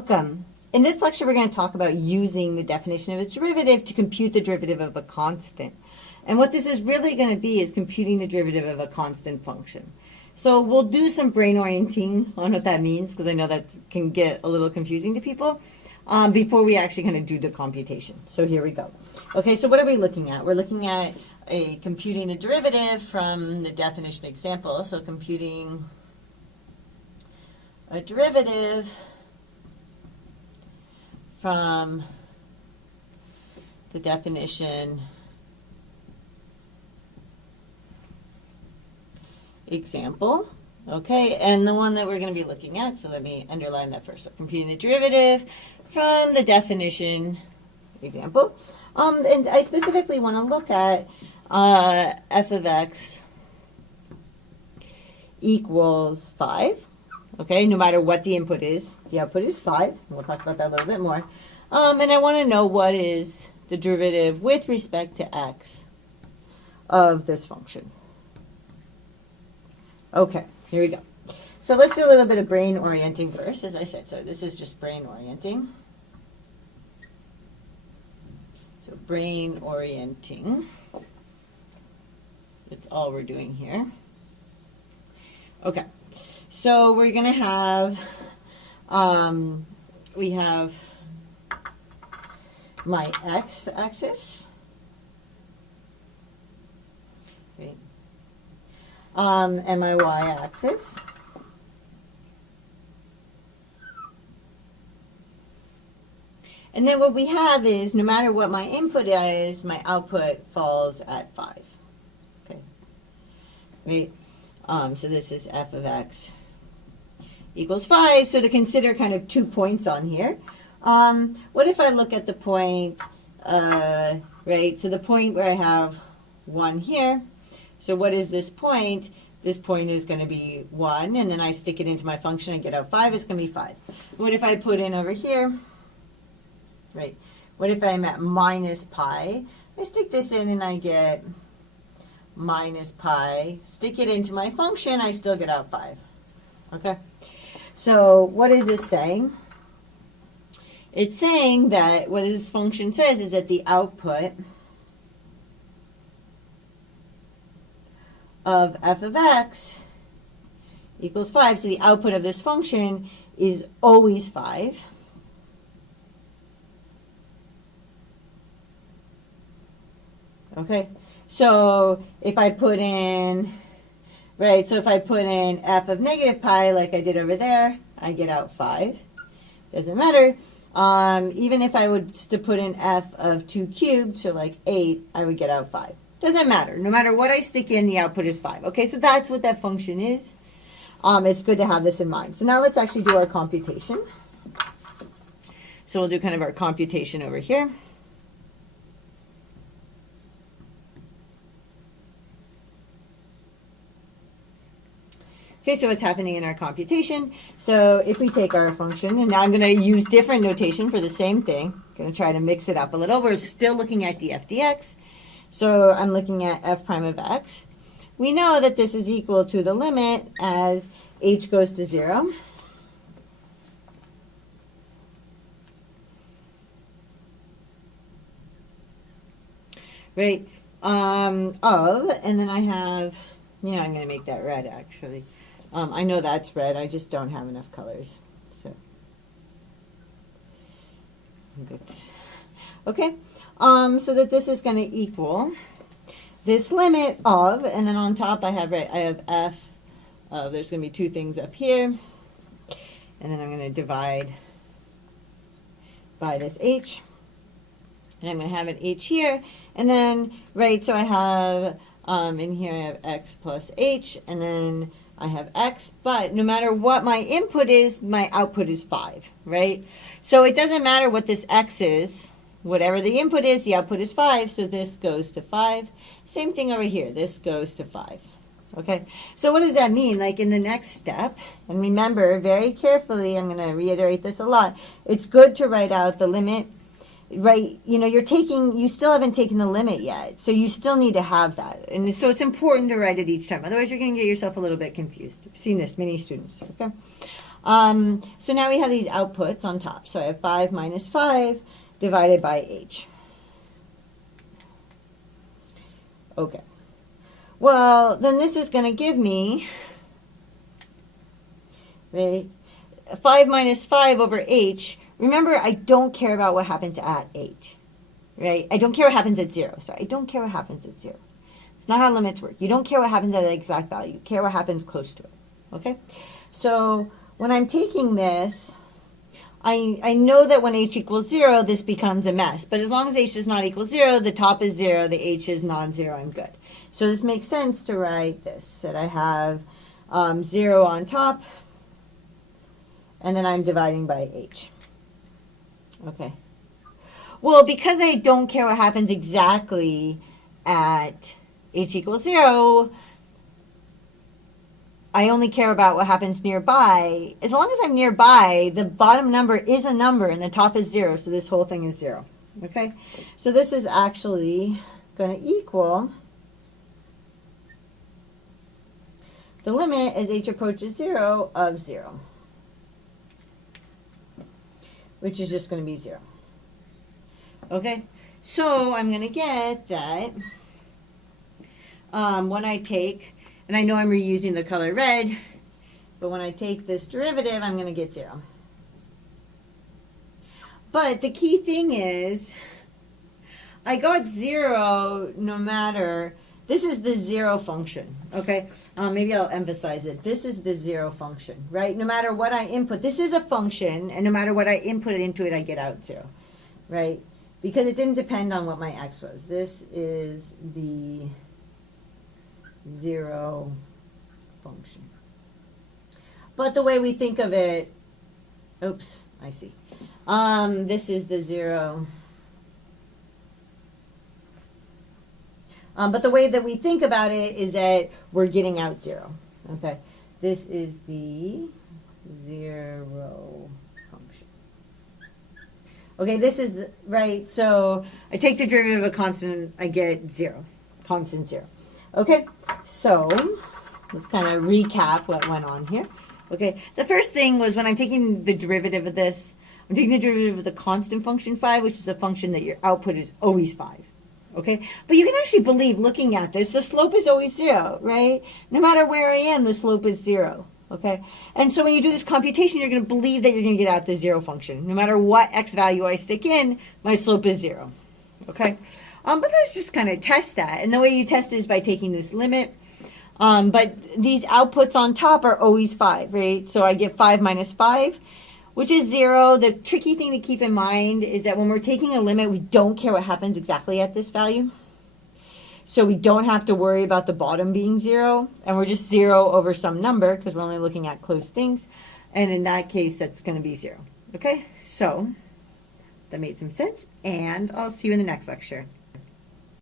Welcome. In this lecture, we're going to talk about using the definition of a derivative to compute the derivative of a constant. And what this is really going to be is computing the derivative of a constant function. So we'll do some brain orienting on what that means, because I know that can get a little confusing to people, before we actually kind of do the computation. So here we go. Okay, so what are we looking at? We're looking at computing a derivative from the definition example. So computing a derivative from the definition example. Okay, and the one that we're going to be looking at, so let me underline that first. So computing the derivative from the definition example. And I specifically want to look at f of x equals 5. Okay, no matter what the input is, the output is 5. We'll talk about that a little bit more. And I want to know what is the derivative with respect to x of this function. Okay, here we go. So let's do a little bit of brain orienting first, as I said. So this is just brain orienting. So brain orienting. That's all we're doing here. Okay. So we're going to have, we have my x-axis, right, and my y-axis. And then what we have is, no matter what my input is, my output falls at 5. Okay, right? So this is f of x equals 5. So to consider kind of 2 points on here, what if I look at the point, right, so the point where I have 1 here. So what is this point? This point is going to be 1, and then I stick it into my function and get out 5, it's going to be 5. What if I put in over here, right, what if I'm at minus pi? I stick this in and I get minus pi, stick it into my function, I still get out 5. Okay? So what is this saying? It's saying that what this function says is that the output of f of x equals 5. So the output of this function is always 5. Okay? So if I put in, right, so if I put in f of negative pi like I did over there, I get out 5. Doesn't matter. Even if I was to put in f of 2 cubed, so like 8, I would get out 5. Doesn't matter. No matter what I stick in, the output is 5. Okay, so that's what that function is. It's good to have this in mind. So now let's actually do our computation. So we'll do kind of our computation over here. Okay, so what's happening in our computation? So if we take our function, and now I'm going to use different notation for the same thing. I'm going to try to mix it up a little. We're still looking at df dx. So I'm looking at f prime of x. We know that this is equal to the limit as h goes to 0. Right? And then I have, I'm going to make that red actually. I know that's red, I just don't have enough colors. So, good. Okay, so that this is going to equal this limit of, and then on top I have f, there's going to be 2 things up here, and then I'm going to divide by this h, and I'm going to have an h here, and then, right, so I have, in here I have x plus h, and then I have x, but no matter what my input is, my output is 5, right? So it doesn't matter what this x is. Whatever the input is, the output is 5, so this goes to 5. Same thing over here. This goes to 5. Okay? So what does that mean? Like in the next step, and remember very carefully, I'm going to reiterate this a lot, it's good to write out the limit. Right, you still haven't taken the limit yet, so you still need to have that. And so it's important to write it each time. Otherwise, you're going to get yourself a little bit confused. I've seen this, many students. Okay. So now we have these outputs on top. So I have 5 minus 5 divided by h. Okay. Well, then this is going to give me, right, 5 minus 5 over h. Remember, I don't care about what happens at h, right? I don't care what happens at 0. So I don't care what happens at 0. It's not how limits work. You don't care what happens at the exact value. You care what happens close to it, okay? So when I'm taking this, I know that when h equals 0, this becomes a mess. But as long as h does not equal 0, the top is 0, the h is non-zero, I'm good. So this makes sense to write this, that I have 0 on top, and then I'm dividing by h. Okay. Well, because I don't care what happens exactly at h equals 0, I only care about what happens nearby. As long as I'm nearby, the bottom number is a number and the top is 0, so this whole thing is 0. Okay? So this is actually going to equal the limit as h approaches 0 of 0, which is just going to be 0. Okay? So I'm going to get that when I take, and I know I'm reusing the color red, but when I take this derivative, I'm going to get 0. But the key thing is, I got 0 no matter, this is the 0 function, okay? Maybe I'll emphasize it. This is the 0 function, right? No matter what I input, this is a function, and no matter what I input into it, I get out 0, right? Because it didn't depend on what my x was. This is the 0 function. But the way we think of it, oops, I see. This is the 0. But the way that we think about it is that we're getting out 0. Okay, this is the 0 function. Okay, this is the, right, so I take the derivative of a constant, I get 0, constant 0. Okay, so let's kind of recap what went on here. Okay, the first thing was when I'm taking the derivative of this, I'm taking the derivative of the constant function 5, which is the function that your output is always 5. Okay, but you can actually believe, looking at this, the slope is always 0, right? No matter where I am, the slope is 0. Okay, and so when you do this computation, you're going to believe that you're going to get out the 0 function. No matter what x value I stick in, my slope is 0. Okay, but let's just kind of test that. And the way you test it is by taking this limit. But these outputs on top are always 5, right? So I get 5 minus 5, which is 0. The tricky thing to keep in mind is that when we're taking a limit, we don't care what happens exactly at this value. So we don't have to worry about the bottom being 0, and we're just 0 over some number because we're only looking at close things. And in that case, that's going to be 0. Okay, so that made some sense, and I'll see you in the next lecture.